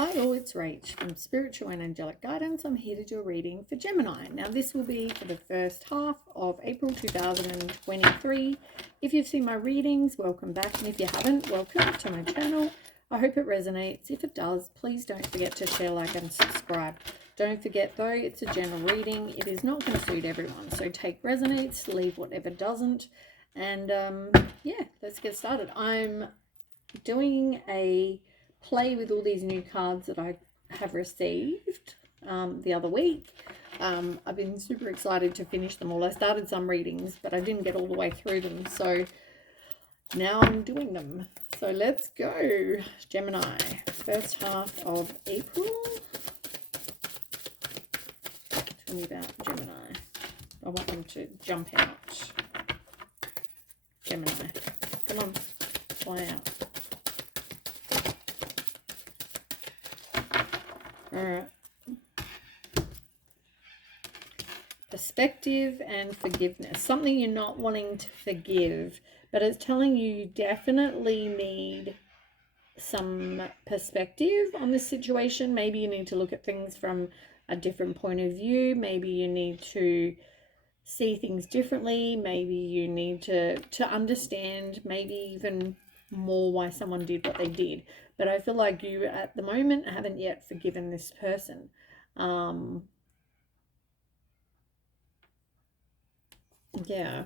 Hi all, it's Rach from Spiritual and Angelic Guidance. I'm here to do a reading for Gemini. Now this will be for the first half of April 2023. If you've seen my readings, welcome back. And if you haven't, welcome to my channel. I hope it resonates. If it does, please don't forget to share, like and subscribe. Don't forget though, it's a general reading. It is not going to suit everyone. So take resonates, leave whatever doesn't. And yeah, let's get started. I'm doing a play with all these new cards that I have received the other week. I've been super excited to finish them all. I started some readings, but I didn't get all the way through them. So now I'm doing them. So let's go. Gemini, first half of April. Tell me about Gemini. I want them to jump out. Gemini, come on, fly out. All right. Perspective and forgiveness. Something you're not wanting to forgive, but it's telling you definitely need some perspective on this situation. Maybe you need to look at things from a different point of view. Maybe you need to see things differently. Maybe you need to understand maybe even more why someone did what they did. But I feel like you at the moment haven't yet forgiven this person. Yeah.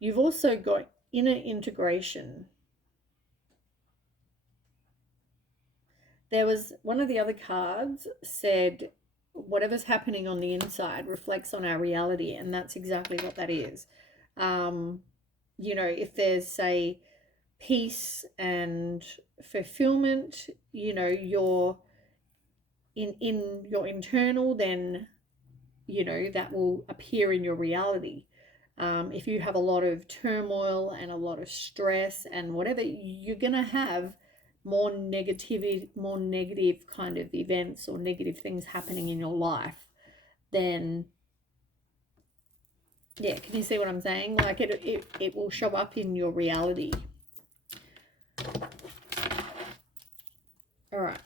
You've also got inner integration. There was one of the other cards said whatever's happening on the inside reflects on our reality, and that's exactly what that is. You know, if there's, say, peace and fulfillment, you know, you're in your internal, then, you know, that will appear in your reality. If you have a lot of turmoil and a lot of stress and whatever, you're going to have more negativity, more negative kind of events or negative things happening in your life. Then, yeah, can you see what I'm saying? Like it will show up in your reality. All right.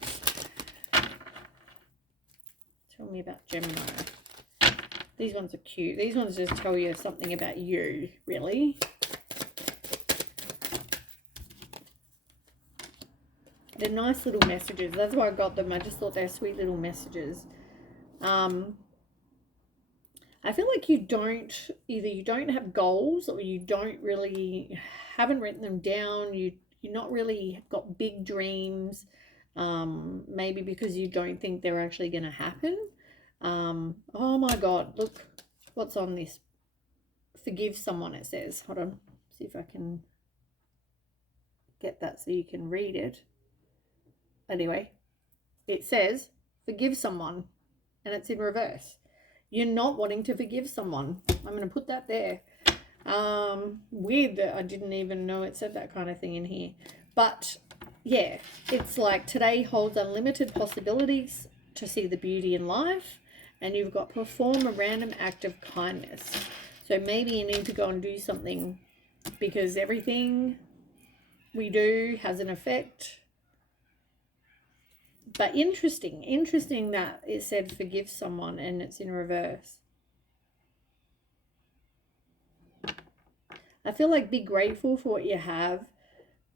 Tell me about Gemini. These ones are cute. These ones just tell you something about you, really. They're nice little messages. That's why I got them. I just thought they're sweet little messages. I feel like you don't have goals, or you don't really haven't written them down. You're not really got big dreams. Maybe because you don't think they're actually going to happen. Oh my God, look what's on this. Forgive someone, it says. Hold on, see if I can get that so you can read it. Anyway, it says forgive someone, and it's in reverse. You're not wanting to forgive someone. I'm going to put that there. Weird that I didn't even know it said that kind of thing in here. But yeah, it's like today holds unlimited possibilities to see the beauty in life, and you've got perform a random act of kindness. So maybe you need to go and do something, because everything we do has an effect. But interesting that it said forgive someone and it's in reverse. I feel like be grateful for what you have.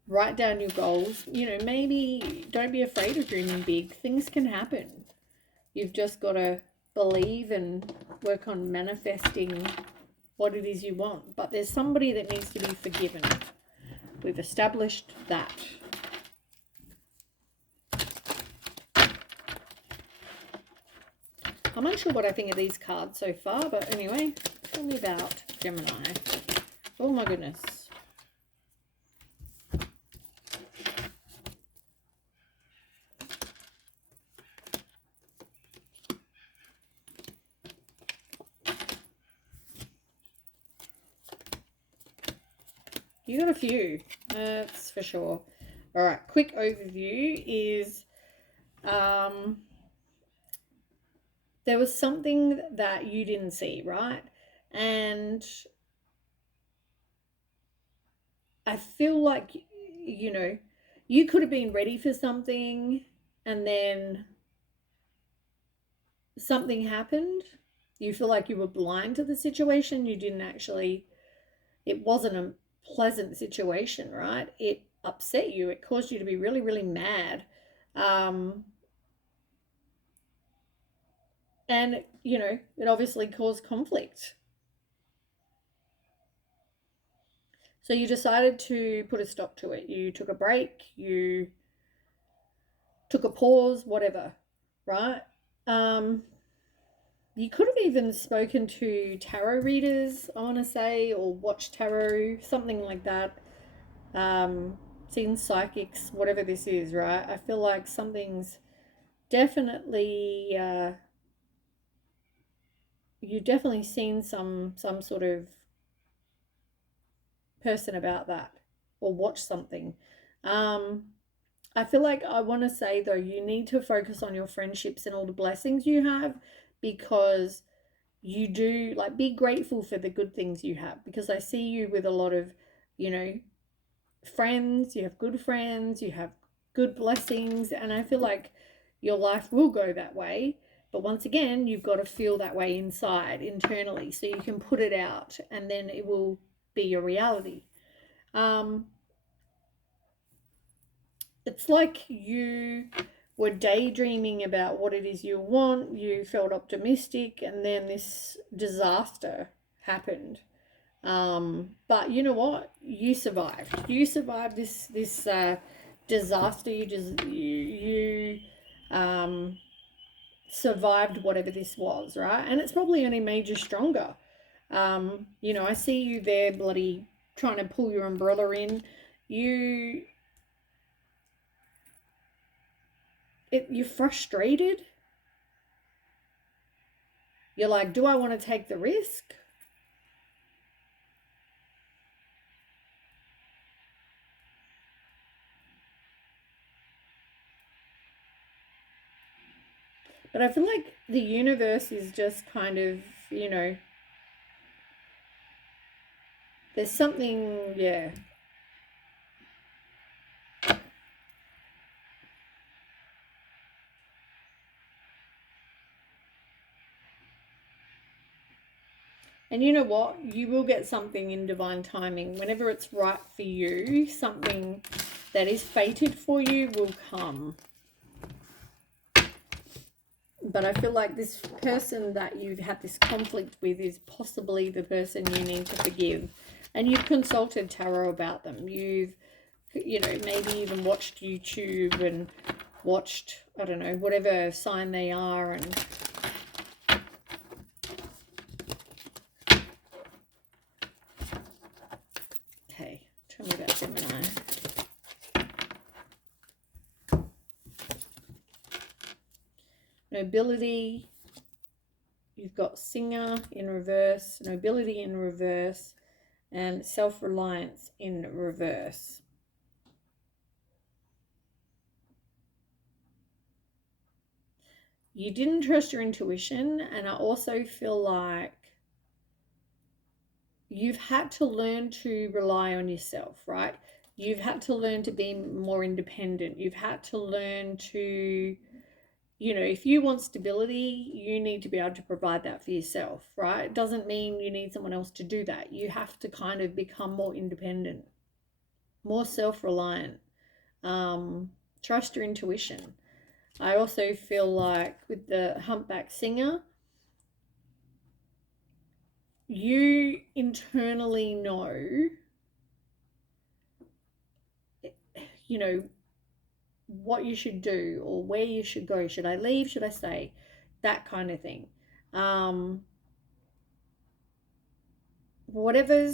Write down your goals. You know, maybe don't be afraid of dreaming big. Things can happen. You've just got to believe and work on manifesting what it is you want. But there's somebody that needs to be forgiven. We've established that. I'm not sure what I think of these cards so far, but anyway, tell me about Gemini. Oh my goodness. You got a few, that's for sure. All right, quick overview is there was something that you didn't see, right? And I feel like, you know, you could have been ready for something and then something happened. You feel like you were blind to the situation. You didn't actually, it wasn't a pleasant situation, right? It upset you. It caused you to be really, really mad. And, it obviously caused conflict. So you decided to put a stop to it. You took a break, you took a pause, whatever, right? You could have even spoken to tarot readers, I want to say, or watched tarot, something like that. Seen psychics, whatever this is, right? I feel like something's definitely, you've definitely seen some sort of person about that or watched something. I feel like I want to say though, you need to focus on your friendships and all the blessings you have, because you do, like, be grateful for the good things you have, because I see you with a lot of, friends, you have good friends, you have good blessings, and I feel like your life will go that way. But once again, you've got to feel that way inside, internally, so you can put it out and then it will be your reality. It's like you were daydreaming about what it is you want, you felt optimistic, and then this disaster happened. But you know what? You survived. You survived this disaster. You survived whatever this was, right? And it's probably only made you stronger. I see you there, bloody trying to pull your umbrella in. You're frustrated. You're like, do I want to take the risk? But I feel like the universe is just kind of, there's something, yeah. And you know what? You will get something in divine timing. Whenever it's right for you, something that is fated for you will come. But I feel like this person that you've had this conflict with is possibly the person you need to forgive. And you've consulted tarot about them. You've, maybe even watched YouTube and watched, I don't know, whatever sign they are, and okay, tell me about Gemini. Nobility, you've got Singer in reverse, Nobility in reverse, and Self-Reliance in reverse. You didn't trust your intuition, and I also feel like you've had to learn to rely on yourself, right? You've had to learn to be more independent. You've had to learn to, if you want stability, you need to be able to provide that for yourself, right? It doesn't mean you need someone else to do that. You have to kind of become more independent, more self-reliant. Trust your intuition. I also feel like with the humpback singer, you internally know, what you should do or where you should go. Should I leave? Should I stay? That kind of thing. Whatever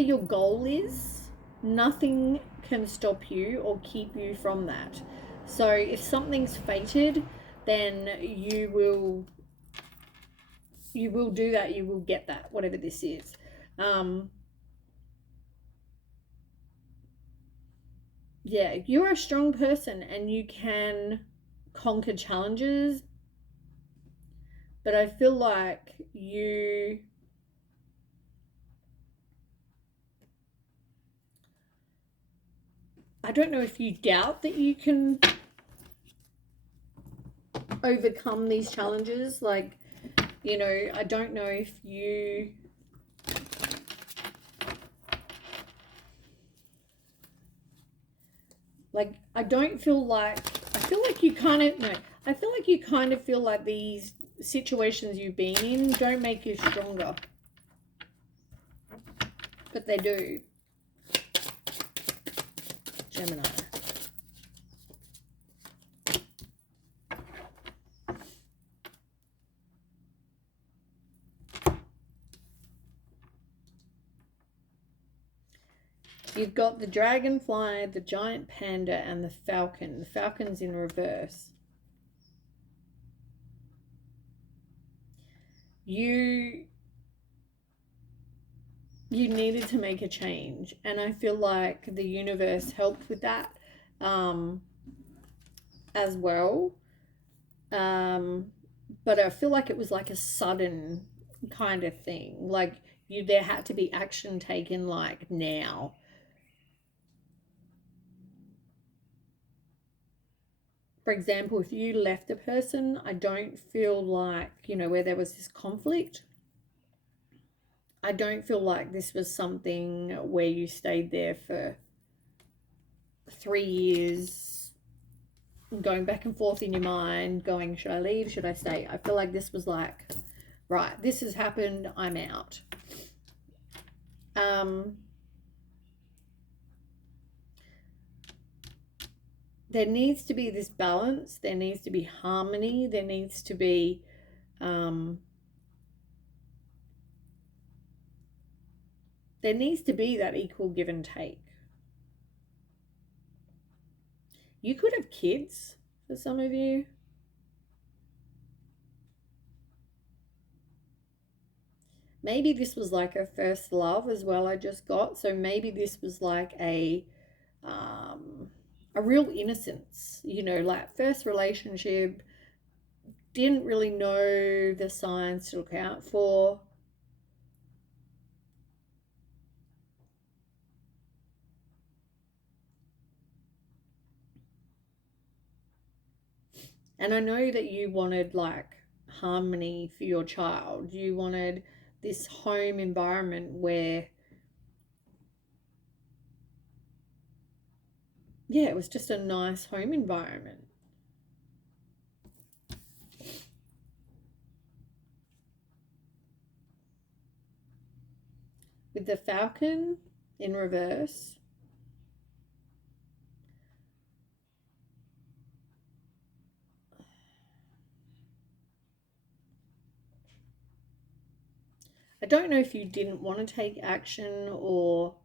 your goal is, nothing can stop you or keep you from that. So if something's fated, then you will do that. You will get that, whatever this is. Yeah, you're a strong person and you can conquer challenges, but I feel like I don't know if you doubt that you can overcome these challenges. Like, you know, I don't know if you like, I feel like you kind of, no, I feel like you kind of feel like these situations you've been in don't make you stronger. But they do. Gemini. You've got the dragonfly, the giant panda, and the falcon. The falcon's in reverse. You needed to make a change, and I feel like the universe helped with that as well. But I feel like it was like a sudden kind of thing. Like there had to be action taken like now. For example, if you left a person, I don't feel like, you know, where there was this conflict, I don't feel like this was something where you stayed there for 3 years, going back and forth in your mind, going, should I leave? Should I stay? I feel like this was like, right, this has happened, I'm out. There needs to be this balance. There needs to be harmony. There needs to be that equal give and take. You could have kids for some of you. Maybe this was like a first love as well I just got. So maybe this was like a real innocence, you know, like first relationship, didn't really know the signs to look out for. And I know that you wanted like harmony for your child. You wanted this home environment where, yeah, it was just a nice home environment. With the falcon in reverse, I don't know if you didn't want to take action, or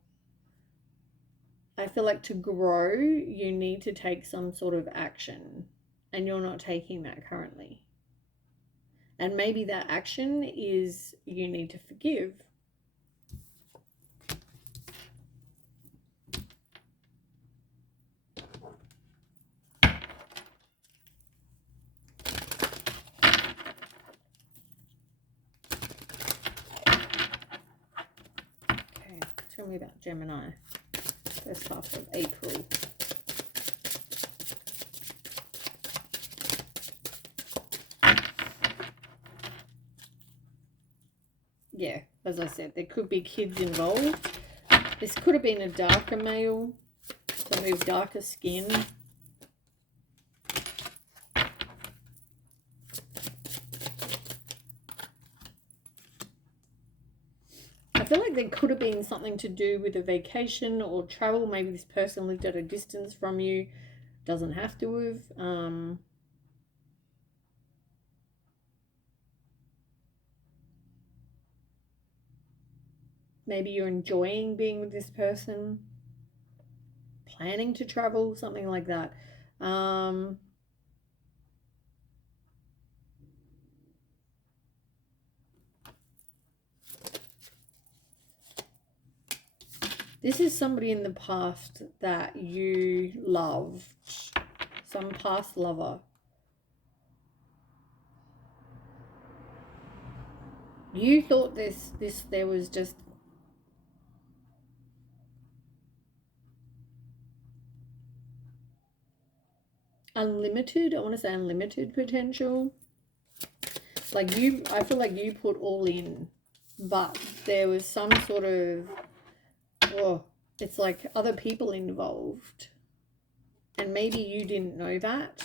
I feel like to grow, you need to take some sort of action, and you're not taking that currently. And maybe that action is you need to forgive. Okay, tell me about Gemini. First half of April. Yeah, as I said, there could be kids involved. This could have been a darker male, somebody with darker skin. I feel like there could have been something to do with a vacation or travel. Maybe this person lived at a distance from you. Doesn't have to have. Maybe you're enjoying being with this person, planning to travel, something like that. This is somebody in the past that you loved, some past lover. You thought there was just unlimited, I want to say unlimited potential. Like I feel like you put all in, but there was some sort of, oh, it's like other people involved. And maybe you didn't know that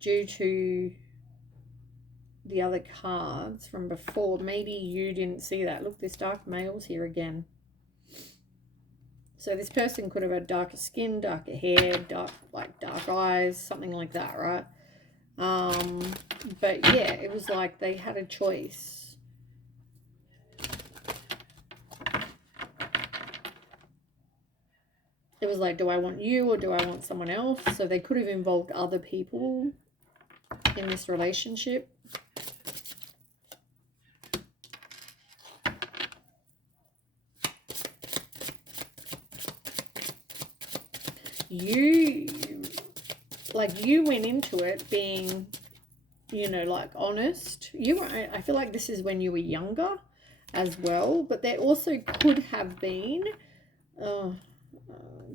due to the other cards from before. Maybe you didn't see that. Look, this dark male's here again. So this person could have had darker skin, darker hair, dark eyes, something like that, right? But yeah, it was like they had a choice. It was like, do I want you or do I want someone else? So they could have involved other people in this relationship. You went into it being, like honest. I feel like this is when you were younger as well, but there also could have been, oh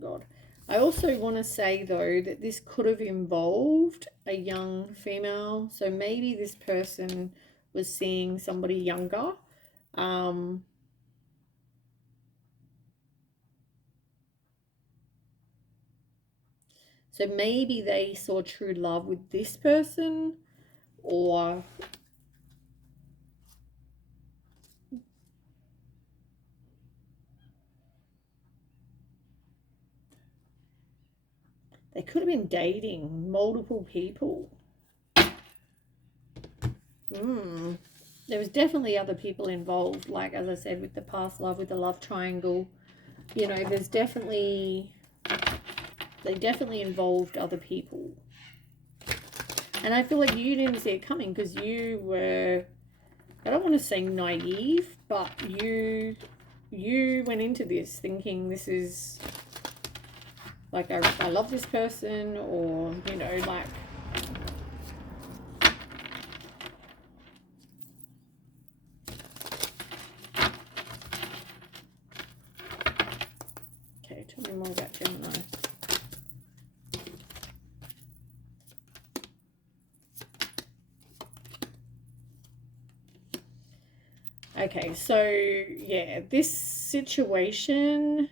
God. I also want to say though that this could have involved a young female. So maybe this person was seeing somebody younger. So maybe they saw true love with this person, or they could have been dating multiple people. There was definitely other people involved, like as I said, with the past love, with the love triangle. There's definitely, they definitely involved other people. And I feel like you didn't see it coming because you were, I don't want to say naive, but you went into this thinking this is like, I love this person, or like, okay, tell me more about Gemini. Okay, so yeah, this situation,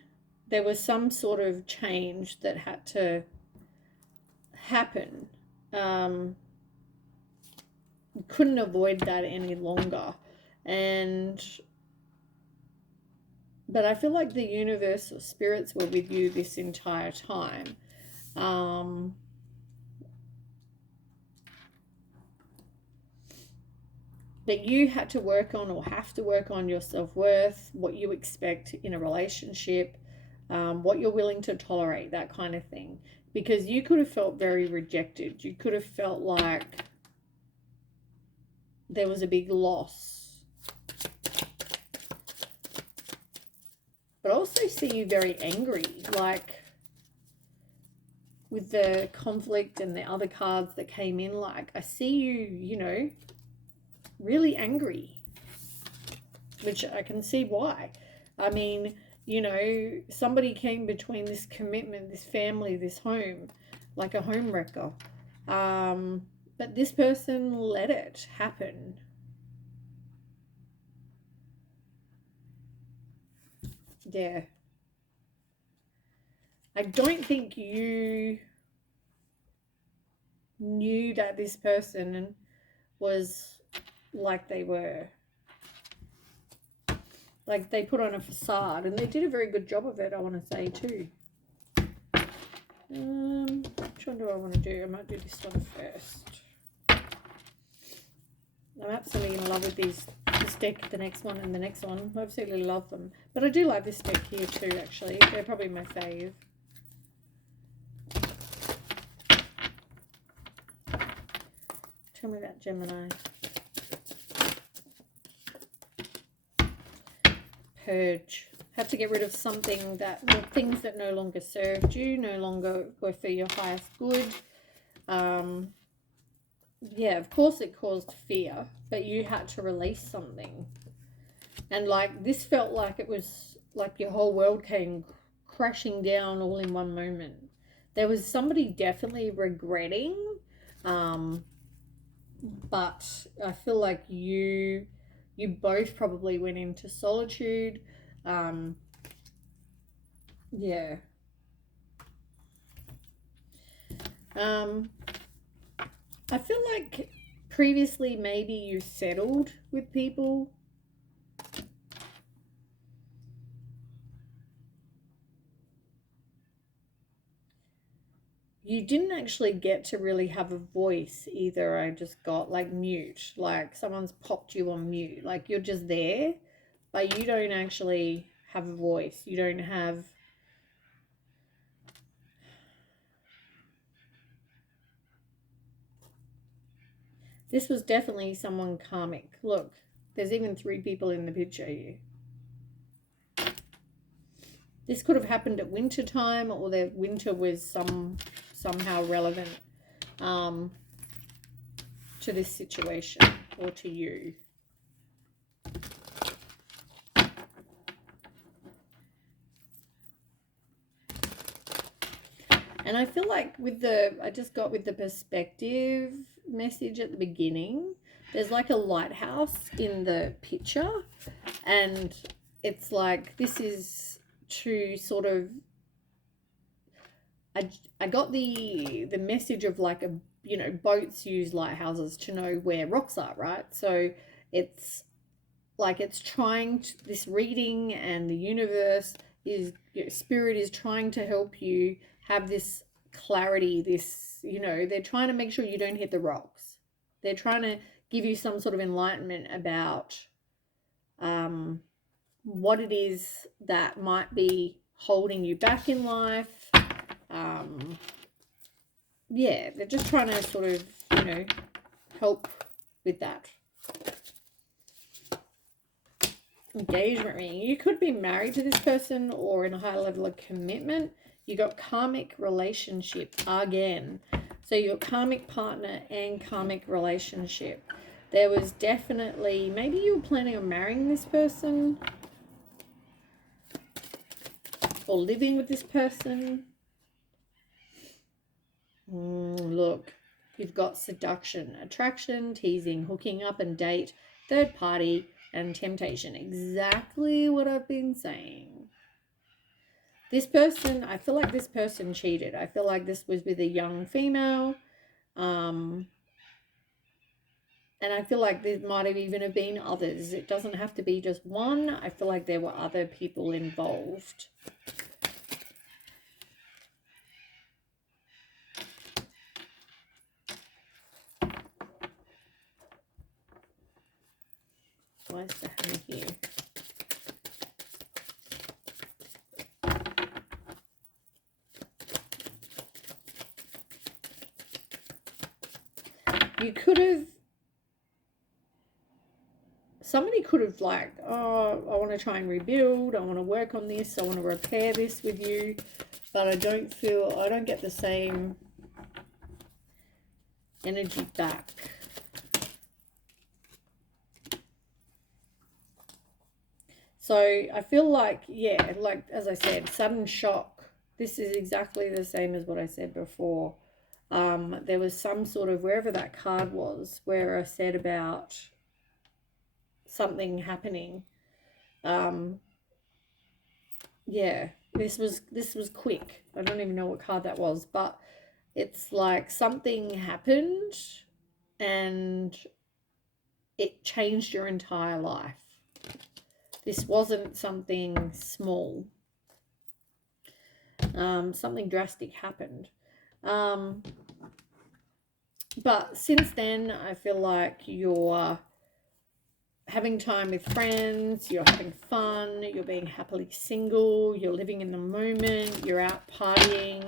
there was some sort of change that had to happen. Couldn't avoid that any longer. But I feel like the universe or spirits were with you this entire time. That you had to work on, or have to work on, your self-worth, what you expect in a relationship, what you're willing to tolerate, that kind of thing. Because you could have felt very rejected. You could have felt like there was a big loss. But I also see you very angry, like with the conflict and the other cards that came in. Like, I see you, really angry, which I can see why. I mean, somebody came between this commitment, this family, this home, like a home wrecker. But this person let it happen. Yeah. I don't think you knew that this person was like they were. Like, they put on a facade, and they did a very good job of it, I want to say, too. Which one do I want to do? I might do this one first. I'm absolutely in love with this deck, the next one and the next one. I absolutely love them. But I do like this deck here too, actually. They're probably my fave. Tell me about Gemini. Purge. Have to get rid of something things that no longer served you, no longer were for your highest good. Yeah, of course it caused fear, but you had to release something. And like, this felt like it was like your whole world came crashing down all in one moment. There was somebody definitely regretting, but I feel like you both probably went into solitude. Um, yeah. I feel like previously maybe you settled with people. You didn't actually get to really have a voice either. I just got like mute, like someone's popped you on mute. Like you're just there, but you don't actually have a voice. You don't have. This was definitely someone karmic. Look, there's even 3 people in the picture here. This could have happened at winter time, or the winter was somehow relevant to this situation or to you. And I feel like I just got with the perspective message at the beginning, there's like a lighthouse in the picture, and it's like this is to sort of, I got the message of like a, you know, boats use lighthouses to know where rocks are, right? So it's like it's trying to, this reading and the universe is, you know, spirit is trying to help you have this clarity, this, you know, they're trying to make sure you don't hit the rocks. They're trying to give you some sort of enlightenment about what it is that might be holding you back in life. Yeah, they're just trying to sort of, you know, help with that. Engagement ring. You could be married to this person or in a high level of commitment. You got karmic relationship again. So your karmic partner and karmic relationship. There was definitely, maybe you were planning on marrying this person or living with this person. Look, you've got seduction, attraction, teasing, hooking up and date, third party, and temptation. Exactly what I've been saying. This person, I feel like this person cheated. I feel like this was with a young female. And I feel like there might have even have been others. It doesn't have to be just one. I feel like there were other people involved. Why is the hammer here? You could have, somebody could have like, oh, I want to try and rebuild, I want to work on this, I want to repair this with you, but I don't get the same energy back. So I feel like, yeah, like as I said, sudden shock. This is exactly the same as what I said before. There was some sort of, wherever that card was, where I said about something happening. Yeah, this was quick. I don't even know what card that was, but it's like something happened and it changed your entire life. This wasn't something small. Something drastic happened. But since then, I feel like you're having time with friends, you're having fun, you're being happily single, you're living in the moment, you're out partying,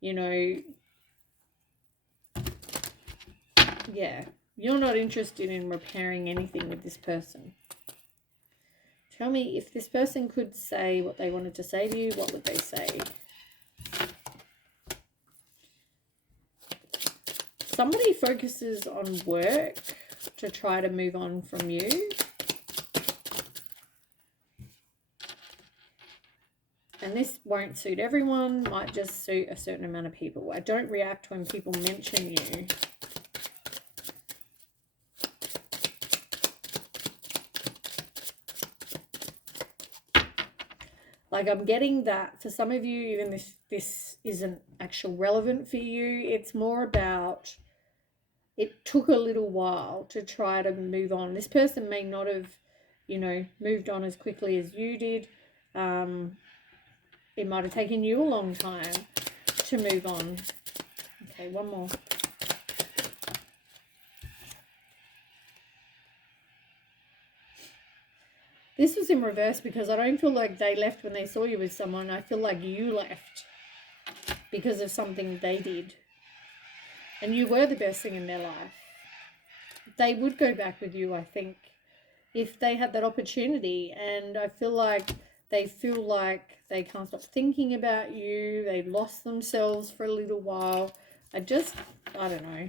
you know. Yeah, you're not interested in repairing anything with this person. Tell me, if this person could say what they wanted to say to you, what would they say? Somebody focuses on work to try to move on from you. And And this won't suit everyone, might just suit a certain amount of people. I don't react when people mention you. Like, I'm getting that for some of you, even if this isn't actually relevant for you, it's more about it took a little while to try to move on. This person may not have, you know, moved on as quickly as you did. It might have taken you a long time to move on. Okay, one more. This was in reverse because I don't feel like they left when they saw you with someone. I feel like you left because of something they did. And you were the best thing in their life. They would go back with you, I think, if they had that opportunity. And I feel like they can't stop thinking about you. They lost themselves for a little while. I don't know.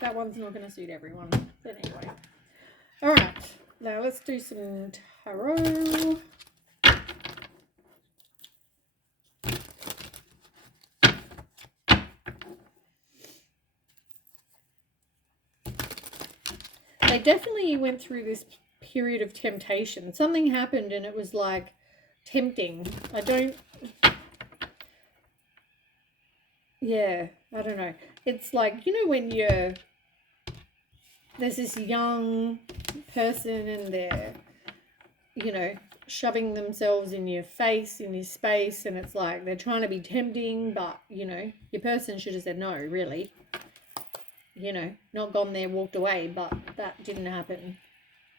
That one's not going to suit everyone. But anyway. All right. Now let's do some tarot. They definitely went through this period of temptation. Something happened and it was like tempting. I don't know. It's like, you know, when there's this young person and they're, you know, shoving themselves in your face, in your space, and it's like they're trying to be tempting, but, you know, your person should have said no, really. You know, not gone there, walked away, but that didn't happen.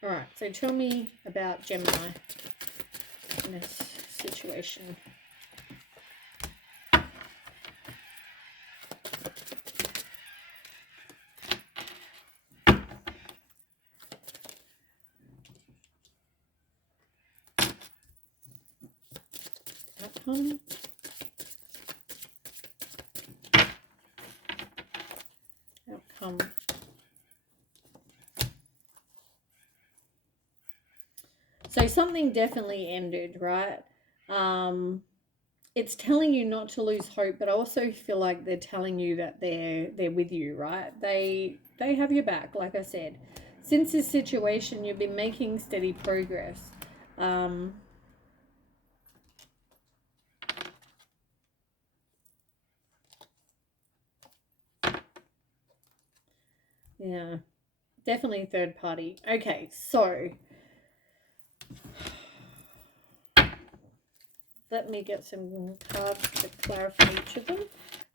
All right, so tell me about Gemini in this situation. Outcome. Outcome. So something definitely ended, right? It's telling you not to lose hope, but I also feel like they're telling you that they're with you, right? They have your back, like I said. Since this situation, you've been making steady progress. Yeah, definitely third party. Okay, so let me get some cards to clarify each of them.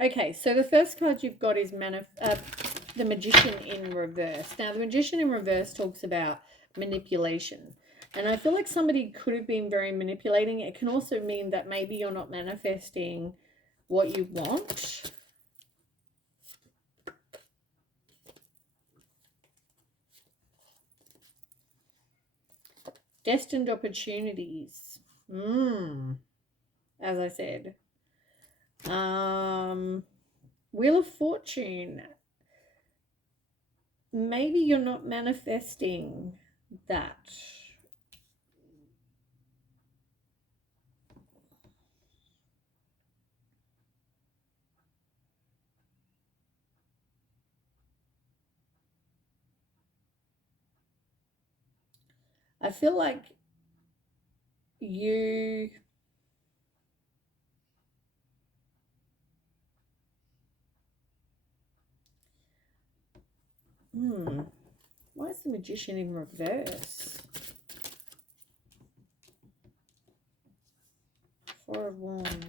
Okay, so the first card you've got is the Magician in reverse. Now, the Magician in reverse talks about manipulation. And I feel like somebody could have been very manipulating. It can also mean that maybe you're not manifesting what you want. Destined opportunities. As I said. Wheel of Fortune. Maybe you're not manifesting that. I feel like you why is the Magician in reverse? Four of Wands.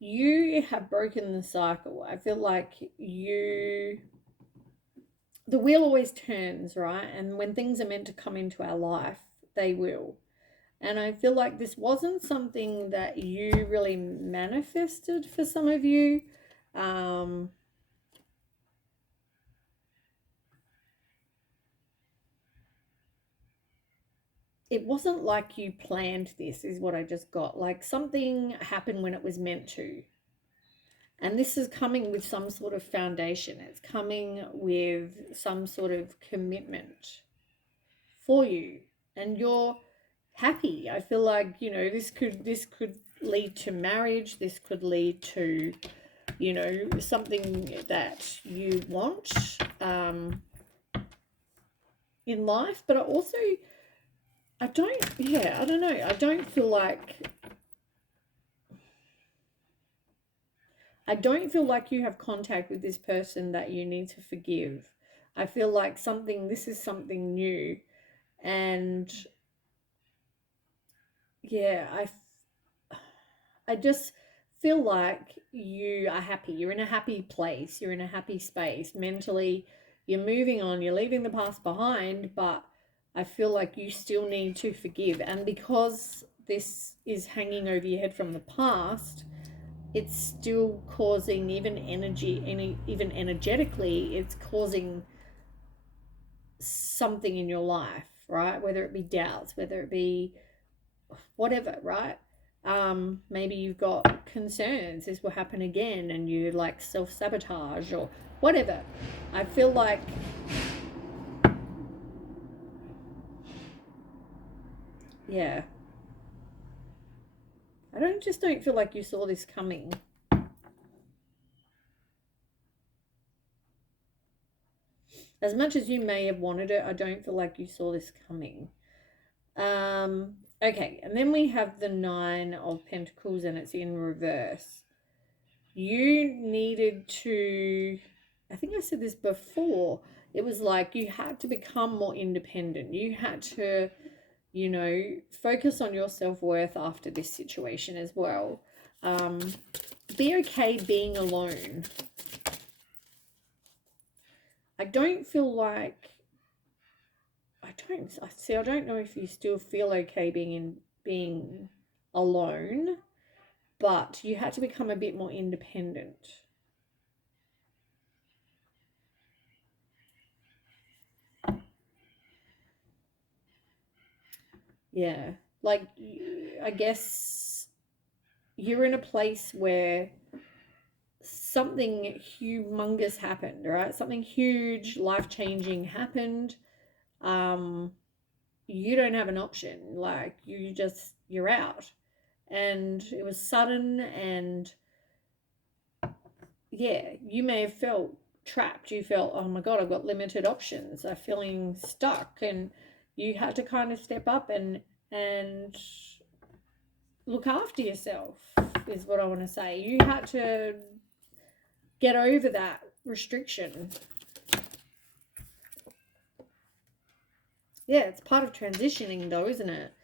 You have broken the cycle. I feel like the wheel always turns, right? And when things are meant to come into our life, they will. And I feel like this wasn't something that you really manifested for some of you. It wasn't like you planned this, is what I just got. Like something happened when it was meant to. And this is coming with some sort of foundation. It's coming with some sort of commitment. for you, and you're happy. I feel like, you know, this could lead to marriage. This could lead to, you know, something that you want in life. But I don't know. I don't feel like you have contact with this person that you need to forgive. I feel like this is something new. And yeah, I just feel like you are happy. You're in a happy place. You're in a happy space. Mentally, you're moving on. You're leaving the past behind, but I feel like you still need to forgive. And because this is hanging over your head from the past, it's still causing even energetically, it's causing something in your life, right? Whether it be doubts, whether it be whatever, right? Maybe you've got concerns this will happen again and you like self-sabotage or whatever. I feel like yeah, I don't feel like you saw this coming. As much as you may have wanted it, I don't feel like you saw this coming. Okay, and then we have the Nine of Pentacles and it's in reverse. You needed to, I think I said this before, it was like you had to become more independent. You had to, you know, focus on your self-worth after this situation as well. Be okay being alone. I don't feel like, I don't know if you still feel okay being alone, but you had to become a bit more independent. Yeah, like I guess you're in a place where something humongous happened, right? Something huge, life-changing happened. Um, you don't have an option. Like you're out. And it was sudden and yeah, you may have felt trapped. You felt, oh my God, I've got limited options. I'm feeling stuck. And you had to kind of step up and look after yourself, is what I want to say. You had to get over that restriction. Yeah, it's part of transitioning though, isn't it?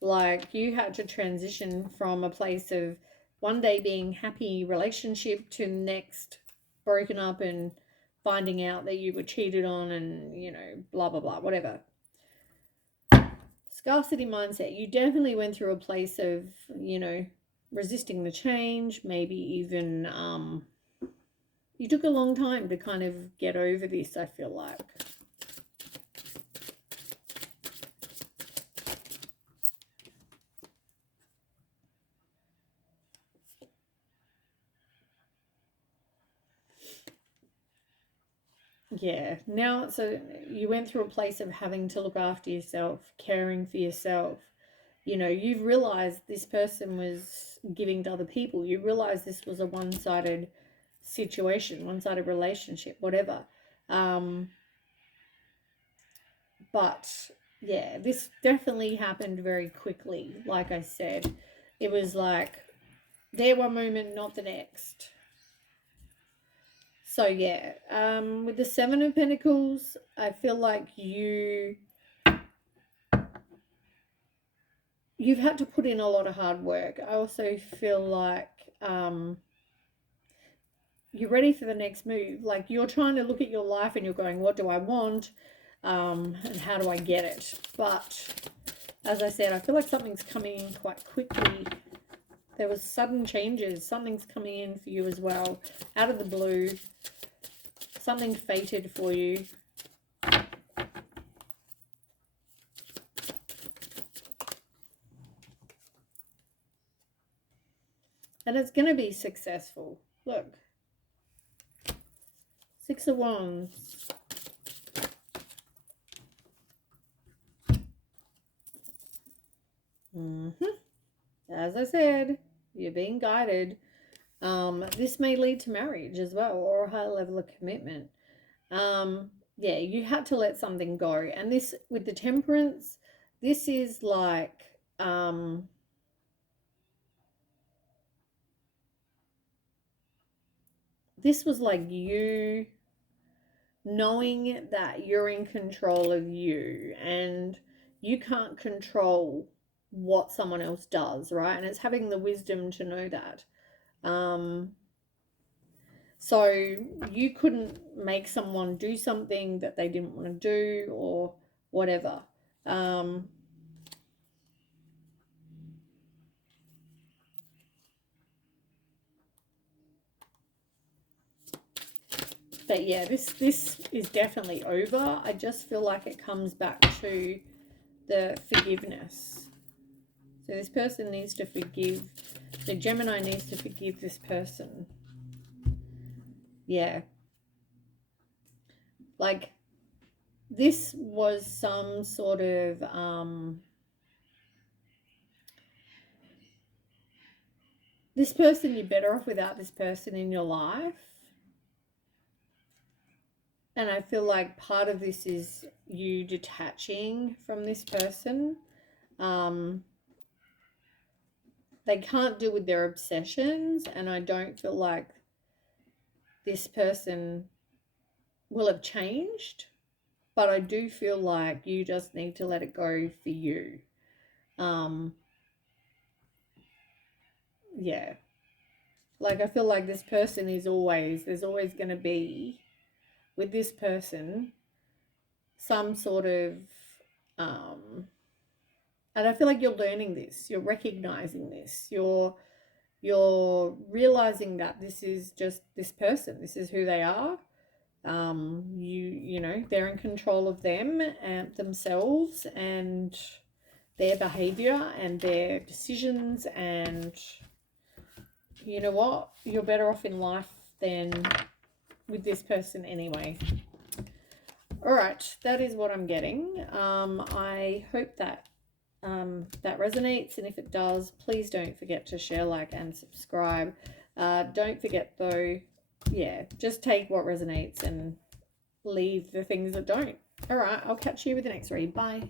Like you had to transition from a place of one day being happy relationship to next broken up and finding out that you were cheated on and, you know, blah, blah, blah, whatever. Scarcity mindset. You definitely went through a place of, you know, resisting the change, maybe even you took a long time to kind of get over this, I feel like. Yeah. Now, so you went through a place of having to look after yourself, caring for yourself. You know, you've realized this person was giving to other people. You realize this was a one-sided situation, one-sided relationship, whatever. But yeah, this definitely happened very quickly. Like I said, it was like there one moment, not the next. So yeah, with the Seven of Pentacles, I feel like you've had to put in a lot of hard work. I also feel like you're ready for the next move. Like you're trying to look at your life and you're going, what do I want? And how do I get it? But as I said, I feel like something's coming in quite quickly. There was sudden changes. Something's coming in for you as well, out of the blue. Something fated for you. And it's going to be successful. Look. Six of Wands. As I said, you're being guided. This may lead to marriage as well, or a high level of commitment. Yeah, you had to let something go. And this, with the temperance, this is like, this was like you knowing that you're in control of you and you can't control what someone else does, right? And it's having the wisdom to know that. So you couldn't make someone do something that they didn't want to do or whatever. But yeah, this is definitely over. I just feel like it comes back to the forgiveness. So this person needs to forgive. The Gemini needs to forgive this person. Yeah. Like, this was some sort of this person, you're better off without this person in your life. And I feel like part of this is you detaching from this person. They can't deal with their obsessions, and I don't feel like this person will have changed, but I do feel like you just need to let it go for you. Yeah. Like, I feel like this person is always, there's always going to be, with this person, some sort of, and I feel like you're learning this, you're recognizing this, you're realizing that this is just this person, this is who they are. You know, they're in control of them and themselves and their behavior and their decisions, and you know what, you're better off in life than with this person anyway. All right, that is what I'm getting. I hope that that resonates, and if it does, please don't forget to share, like, and subscribe. Don't forget though, yeah, just take what resonates and leave the things that don't. All right, I'll catch you with the next read. Bye.